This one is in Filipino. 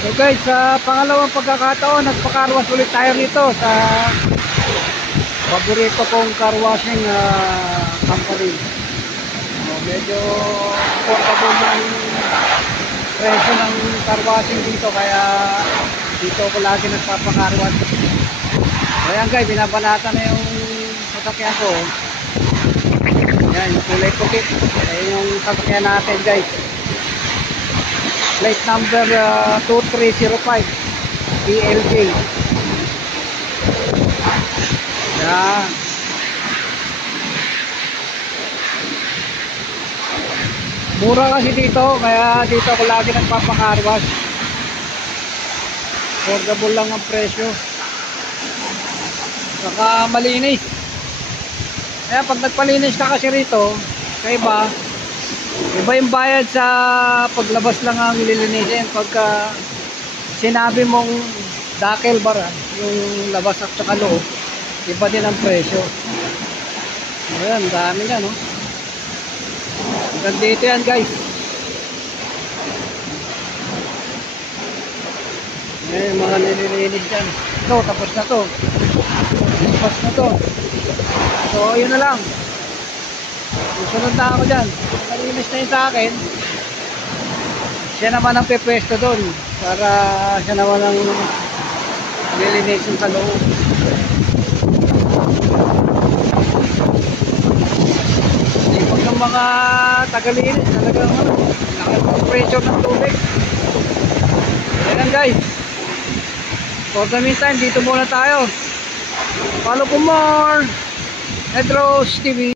So guys, sa pangalawang pagkakataon, nagpa-carwash ulit tayo rito sa paborito kong carwashing company. So, medyo affordable ng presyo ng carwashing dito, kaya dito ko lagi nagpapa-carwash. So ayan guys, binabanata na yung sasakyan ko. Ayan, yung kulay puti. Ayan yung sasakyan natin guys. Plate number 2305 PLJ. Yan. Mura kasi dito, kaya dito ako lagi nagpapakarwas. Affordable lang ang presyo. Saka malinis. Kaya pag nagpalinis ka kasi rito, sa iba yung bayad sa paglabas lang ang lilinisin. Pagka sinabi mong dakel bara, yung labas at saka loob, iba din ang presyo. Ayan, dami na, no? Hanggang dito yan guys. Ayan, mga nililinis dyan. Ito, tapos na to. Tapos na to. So, yun na lang. Susunod na ako dyan. Nalinis na yun sa akin. Siya naman ang pepwesto doon. Para siya naman ang nilinisin sa loob. Ipag ng mga tagalinis. Talagang pressure ng tubig. Ayan guys. For the meantime, dito muna tayo. Follow for more. Edros TV.